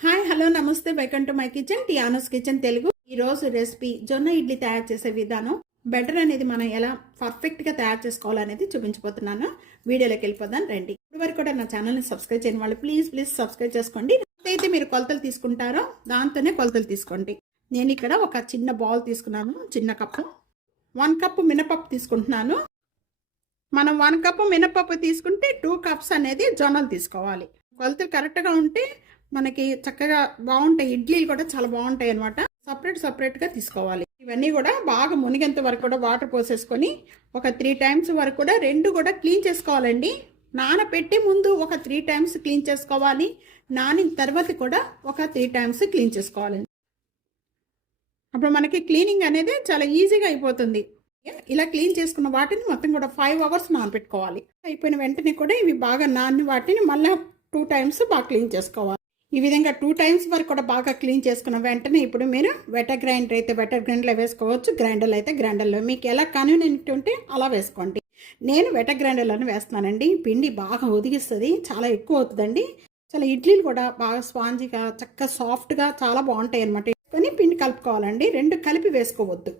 Hi hello నమస్తే. Welcome to my kitchen టియానోస్ kitchen Telugu ఈరోజు రెసిపీ జొన్న ఇడ్లీ తయారు చేసే విధానం బెటర్ అనేది మనం ఎలా పర్ఫెక్ట్గా తయారు చేసుకోవాలనేది చూపించబోతున్నాను. వీడియోలోకి వెళ్ళిపోదాం రండి. ఇప్పుడు వరకు కూడా నా ఛానల్ని సబ్స్క్రైబ్ చేయని వాళ్ళు ప్లీజ్ ప్లీజ్ సబ్స్క్రైబ్ చేసుకోండి. అయితే మీరు కొలతలు తీసుకుంటారో దాంతోనే కొలతలు తీసుకోండి. నేను ఇక్కడ ఒక చిన్న బౌల్ తీసుకున్నాను చిన్న కప్పు. వన్ కప్పు మినపప్పు తీసుకుంటున్నాను. మనం వన్ కప్పు మినపప్పు తీసుకుంటే టూ కప్స్ అనేది జొన్నలు తీసుకోవాలి. కొలతలు కరెక్ట్గా ఉంటే మనకి చక్కగా బాగుంటాయి. ఇడ్లీలు కూడా చాలా బాగుంటాయి అనమాట సపరేట్ సపరేట్గా తీసుకోవాలి. ఇవన్నీ కూడా బాగా మునిగేంత వరకు కూడా వాటర్ పోసేసుకొని ఒక త్రీ టైమ్స్ వరకు కూడా రెండు కూడా క్లీన్ చేసుకోవాలండి. నానపెట్టి ముందు ఒక త్రీ టైమ్స్ క్లీన్ చేసుకోవాలి. నానిన తర్వాత కూడా ఒక త్రీ టైమ్స్ క్లీన్ చేసుకోవాలండి అప్పుడు మనకి క్లీనింగ్ అనేది చాలా ఈజీగా అయిపోతుంది. ఇలా క్లీన్ చేసుకున్న వాటిని మొత్తం కూడా ఫైవ్ అవర్స్ నానబెట్టుకోవాలి అయిపోయిన వెంటనే కూడా ఇవి బాగా నాని వాటిని మళ్ళీ టూ టైమ్స్ బాగా క్లీన్ చేసుకోవాలి. ఈ విధంగా టూ టైమ్స్ వరకు కూడా బాగా క్లీన్ చేసుకున్న వెంటనే ఇప్పుడు మీరు వెటర్ గ్రైండర్ అయితే వెటర్ గ్రైండర్లో వేసుకోవచ్చు గ్రైండర్లో అయితే గ్రైండర్లో మీకు ఎలా కన్వీనియంట్ ఉంటే అలా వేసుకోండి. నేను వెటర్ గ్రైండర్లోనే వేస్తున్నానండి. పిండి బాగా ఒదిగిస్తుంది చాలా ఎక్కువ అవుతుందండి. చాలా ఇడ్లీలు కూడా బాగా స్పాంజీగా చక్కగా సాఫ్ట్గా చాలా బాగుంటాయి అనమాట వేసుకొని పిండి కలుపుకోవాలండి. రెండు కలిపి వేసుకోవద్దు.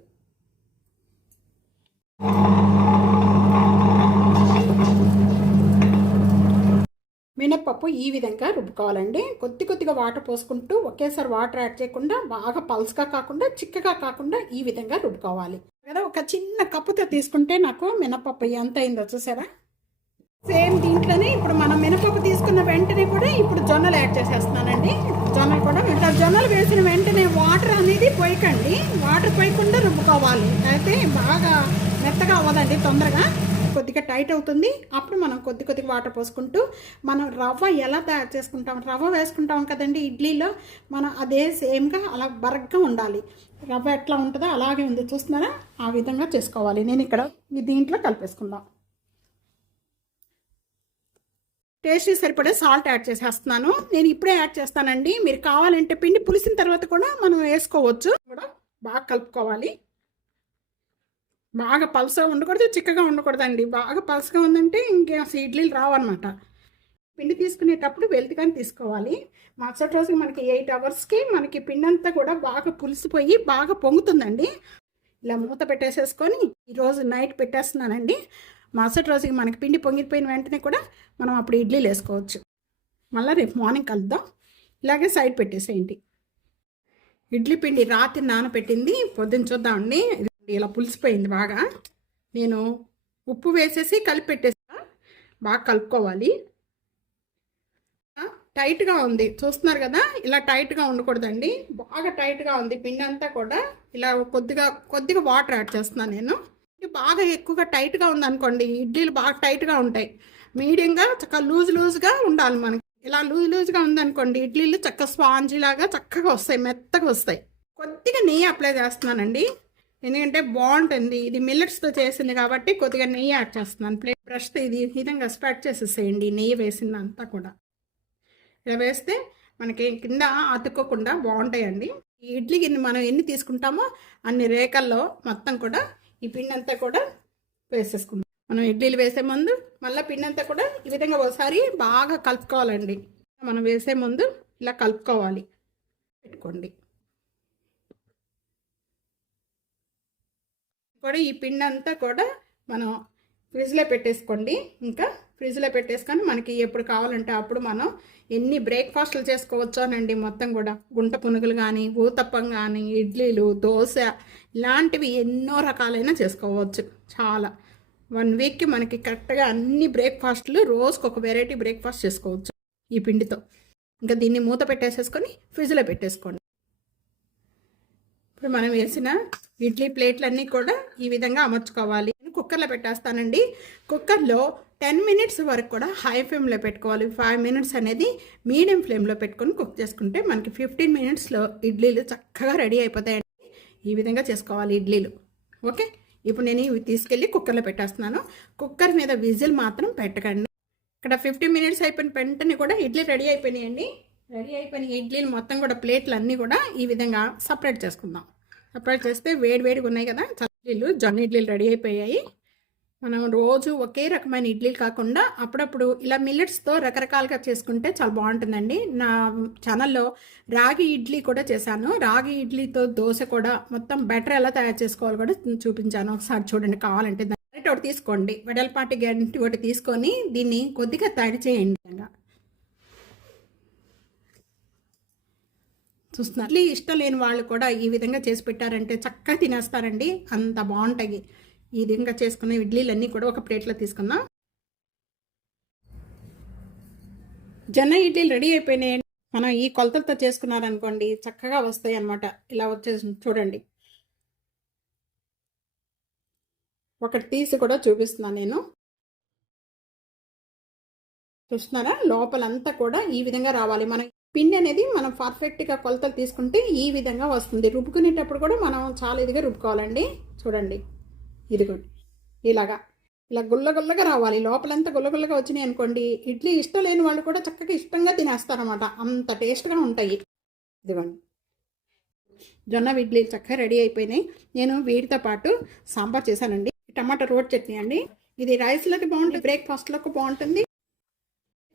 మినప్పప్పు ఈ విధంగా రుబ్బుకోవాలండి. కొద్ది కొద్దిగా వాటర్ పోసుకుంటూ ఒకేసారి వాటర్ యాడ్ చేయకుండా బాగా పల్స్గా కాకుండా చిక్కగా కాకుండా ఈ విధంగా రుబ్బుకోవాలి. కదా ఒక చిన్న కప్పుతో తీసుకుంటే నాకు మినపప్పు ఎంత అయిందో చూసారా? సేమ్ దీంట్లోనే ఇప్పుడు మనం మినపప్పు తీసుకున్న వెంటనే కూడా ఇప్పుడు జొన్నలు యాడ్ చేసేస్తున్నానండి. జొన్నలు కూడా ఇంకా జొన్నలు వేసిన వెంటనే వాటర్ అనేది పోయకండి. వాటర్ పోయకుండా రుబ్బుకోవాలి. అయితే బాగా మెత్తగా అవ్వదండి తొందరగా. కొద్దిగా టైట్ అవుతుంది. అప్పుడు మనం కొద్ది కొద్దిగా వాటర్ పోసుకుంటూ మనం రవ్వ ఎలా తయారు చేసుకుంటాం రవ్వ వేసుకుంటాం కదండి ఇడ్లీలో మనం అదే సేమ్గా అలా బరగ్గా ఉండాలి. రవ్వ ఎట్లా ఉంటుందో అలాగే ఉంది. చూస్తున్నారా? ఆ విధంగా చేసుకోవాలి. నేను ఇక్కడ దీంట్లో కలిపేసుకుందాం. టేస్ట్ సరిపడే సాల్ట్ యాడ్ చేసేస్తున్నాను. నేను ఇప్పుడే యాడ్ చేస్తానండి. మీరు కావాలంటే పిండి పులిసిన తర్వాత కూడా మనం వేసుకోవచ్చు. కూడా బాగా కలుపుకోవాలి. బాగా పల్సగా ఉండకూడదు చిక్కగా ఉండకూడదండి. బాగా పల్సగా ఉందంటే ఇంకేం సీడ్లీలు ఇడ్లీలు రావన్నమాట. పిండి తీసుకునేటప్పుడు వెల్తిగానే తీసుకోవాలి. మరుసటి రోజు మనకి ఎయిట్ అవర్స్కి మనకి పిండి అంతా కూడా బాగా పులిసిపోయి బాగా పొంగుతుందండి. ఇలా మూత పెట్టేసేసుకొని ఈరోజు నైట్ పెట్టేస్తున్నానండి. మరుసటి రోజుకి మనకి పిండి పొంగిపోయిన వెంటనే కూడా మనం అప్పుడు ఇడ్లీలు వేసుకోవచ్చు. మళ్ళీ రేపు మార్నింగ్ కలుద్దాం. ఇలాగే సైడ్ పెట్టేసేయండి. ఇడ్లీ పిండి రాత్రి నానబెట్టింది. పొద్దున్న చూద్దామండి. ఇలా పులిసిపోయింది బాగా. నేను ఉప్పు వేసేసి కలిపి పెట్టేసా బాగా కలుపుకోవాలి. టైట్గా ఉంది. చూస్తున్నారు కదా ఇలా టైట్గా ఉండకూడదండి. బాగా టైట్గా ఉంది పిండి అంతా కూడా. ఇలా కొద్దిగా కొద్దిగా వాటర్ యాడ్ చేస్తున్నాను నేను. బాగా ఎక్కువగా టైట్గా ఉందనుకోండి ఇడ్లీలు బాగా టైట్గా ఉంటాయి. మీడియంగా చక్కగా లూజ్ లూజ్గా ఉండాలి మనకి. ఇలా లూజ్ లూజ్గా ఉందనుకోండి ఇడ్లీలు చక్కగా స్పాంజీ లాగా చక్కగా వస్తాయి మెత్తగా వస్తాయి. కొద్దిగా నెయ్యి అప్లై చేస్తున్నానండి. ఎందుకంటే బాగుంటుంది. ఇది మిల్లెట్స్తో చేసింది కాబట్టి కొద్దిగా నెయ్యి యాడ్ చేస్తున్నాను. ప్లేట్ బ్రష్తో ఇది విధంగా స్ప్రెడ్ చేసేసేయండి. నెయ్యి వేసిందంతా కూడా. ఇలా వేస్తే మనకి కింద అతుక్కోకుండా బాగుంటాయండి. ఈ ఇడ్లీ గిన్నె మనం ఎన్ని తీసుకుంటామో అన్ని రేఖల్లో మొత్తం కూడా ఈ పిండి అంతా కూడా వేసేసుకుందాం. మనం ఇడ్లీలు వేసే ముందు మళ్ళీ పిండి అంతా కూడా ఈ విధంగా ఒకసారి బాగా కలుపుకోవాలండి. మనం వేసే ముందు ఇలా కలుపుకోవాలి. పెట్టుకోండి. కూడా ఈ పిండి అంతా కూడా మనం ఫ్రిడ్జ్లో పెట్టేసుకోండి. ఇంకా ఫ్రిడ్జ్లో పెట్టేసుకొని మనకి ఎప్పుడు కావాలంటే అప్పుడు మనం ఎన్ని బ్రేక్ఫాస్ట్లు చేసుకోవచ్చు అనండి మొత్తం కూడా. గుంట పునుగులు కానీ ఊతప్పం కానీ ఇడ్లీలు దోశ ఇలాంటివి ఎన్నో రకాలైన చేసుకోవచ్చు. చాలా. వన్ వీక్కి మనకి కరెక్ట్గా అన్ని బ్రేక్ఫాస్ట్లు రోజుకు ఒక వెరైటీ బ్రేక్ఫాస్ట్ చేసుకోవచ్చు ఈ పిండితో. ఇంకా దీన్ని మూత పెట్టేసేసుకొని ఫ్రిడ్జ్లో పెట్టేసుకోండి. ఇప్పుడు మనం వేసిన ఇడ్లీ ప్లేట్లన్నీ కూడా ఈ విధంగా అమర్చుకోవాలి. నేను కుక్కర్లో పెట్టేస్తానండి. కుక్కర్లో టెన్ మినిట్స్ వరకు కూడా హై ఫ్లేమ్లో పెట్టుకోవాలి. ఫైవ్ మినిట్స్ అనేది మీడియం ఫ్లేమ్లో పెట్టుకొని కుక్ చేసుకుంటే మనకి ఫిఫ్టీన్ మినిట్స్లో ఇడ్లీలు చక్కగా రెడీ అయిపోతాయండి. ఈ విధంగా చేసుకోవాలి ఇడ్లీలు. ఓకే? ఇప్పుడు నేను ఇవి తీసుకెళ్ళి కుక్కర్లో పెట్టేస్తున్నాను. కుక్కర్ మీద విజిల్ మాత్రం పెట్టకండి. ఇక్కడ ఫిఫ్టీన్ మినిట్స్ అయిపోయిన వెంటనే కూడా ఇడ్లీ రెడీ అయిపోయినాయండి. రెడీ అయిపోయిన ఇడ్లీలు మొత్తం కూడా ప్లేట్లు అన్నీ కూడా ఈ విధంగా సపరేట్ చేసుకుందాం. అప్లై చేస్తే వేడి వేడిగా ఉన్నాయి కదా ఇడ్లీలు జొన్న ఇడ్లీలు రెడీ అయిపోయాయి. మనం రోజు ఒకే రకమైన ఇడ్లీలు కాకుండా అప్పుడప్పుడు ఇలా మిల్లెట్స్తో రకరకాలుగా చేసుకుంటే చాలా బాగుంటుందండి. నా ఛానల్లో రాగి ఇడ్లీ కూడా చేశాను. రాగి ఇడ్లీతో దోశ కూడా మొత్తం బెటర్ ఎలా తయారు చేసుకోవాలి కూడా చూపించాను. ఒకసారి చూడండి కావాలంటే దాన్ని ఒకటి తీసుకోండి. వెడల్పాటి గంటి ఒకటి తీసుకొని దీన్ని కొద్దిగా తయారు చేయండి. చూస్తున్నారు. ఇడ్లీ ఇష్టం లేని వాళ్ళు కూడా ఈ విధంగా చేసి పెట్టారంటే చక్కగా తినేస్తారండి. అంత బాగుంటాయి. ఈ విధంగా చేసుకున్న ఇడ్లీలన్నీ కూడా ఒక ప్లేట్లో తీసుకుందాం. జొన్న ఇడ్లీలు రెడీ అయిపోయినాయి మనం ఈ కొలతలతో చేసుకున్నారనుకోండి చక్కగా వస్తాయి అన్నమాట ఇలా వచ్చేసి చూడండి. ఒకటి తీసి కూడా చూపిస్తున్నాను నేను. చూస్తున్నారా? లోపలంతా కూడా ఈ విధంగా రావాలి. మనం పిండి అనేది మనం పర్ఫెక్ట్గా కొలతలు తీసుకుంటే ఈ విధంగా వస్తుంది. రుబ్బుకునేటప్పుడు కూడా మనం చాలా ఇదిగా రుబ్బుకోవాలండి. చూడండి. ఇదిగోండి. ఇలాగా. ఇలా గుల్ల గుల్లగా రావాలి. లోపలంతా గుల్లగుల్లగా వచ్చినాయి అనుకోండి. ఇడ్లీ ఇష్టం లేని వాళ్ళు కూడా చక్కగా ఇష్టంగా తినేస్తారనమాట అంత టేస్ట్గా ఉంటాయి. ఇదిగోండి. జొన్న ఇడ్లీలు చక్కగా రెడీ అయిపోయినాయి. నేను వీటితో పాటు సాంబార్ చేశానండి. టమాటా రోడ్ చట్నీ అండి. ఇది రైస్లోకి బాగుంటుంది. బ్రేక్ఫాస్ట్లోకి బాగుంటుంది.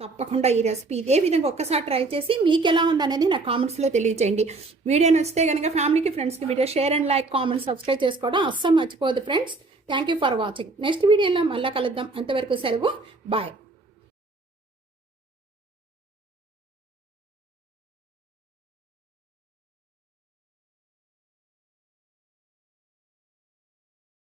తప్పకుండా ఈ రెసిపీ ఇదే విధంగా ఒక్కసారి ట్రై చేసి మీకు ఎలా ఉందనేది నా కామెంట్స్లో తెలియచేయండి. వీడియో నచ్చితే కనుక ఫ్యామిలీకి ఫ్రెండ్స్కి video share and like comment subscribe చేసుకోవడం అస్సలు మర్చిపోదు friends thank you for watching next వీడియోలో మళ్ళీ కలుద్దాం. అంతవరకు సెలవు. బాయ్